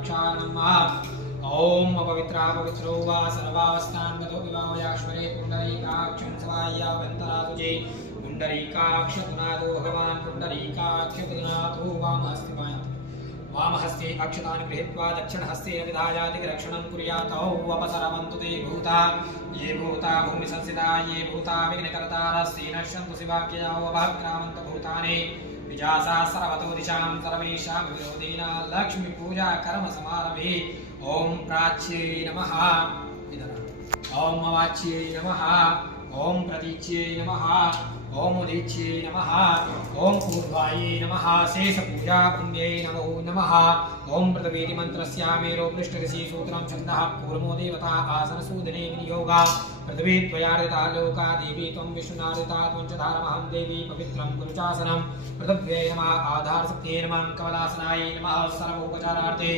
साक्षात् नमः। ओम अपवित्रा पवित्रो वा सर्वावस्थान्गतो विवाहयाश्वरे पुण्डरीकाक्षं स्वाय्यावन्तरातुजे पुण्डरीकाक्षतुनादो भगवान् पुण्डरीकाक्षतुनाथो वामहस्ते अक्षतानि गृहीत्वा दक्षिणहस्ते विधायाति रक्षणं कुर्यात् अपसरवन्तु ते भूता ये भूता भूमिसंस्थिता ये भूता विघ्नकर्तारस्ते नश्यन्तु शिवाख्यया वभक्रामन्त भूतानि विजासा सर्वतो दिशां सर्वेषां विरोधेन लक्ष्मीपूजा कर्म समारभे। ओम प्राच्यै नमः, ओम अवाच्यै नमः, ओम प्रतीच्यै नमः, ओम उदीच्यै नमः, ओम पूर्वायै नमः, शेषपूजा पुण्यै नमो नमः। ओम पृथ्वीति मन्त्रस्यामेरो पृष्ठऋषि सूत्रं छन्दः पूर्वो देवता आसनसूदने विनियोगा पृथ्वी त्वयार्दिता लोका देवी त्वं विष्णुनार्दिता त्वं च धारमहं देवी पवित्रं कुरु चासनं पृथिव्यै नमः आधारशक्त्यै नमः कमलासनायै नमः सर्वोपचारार्थे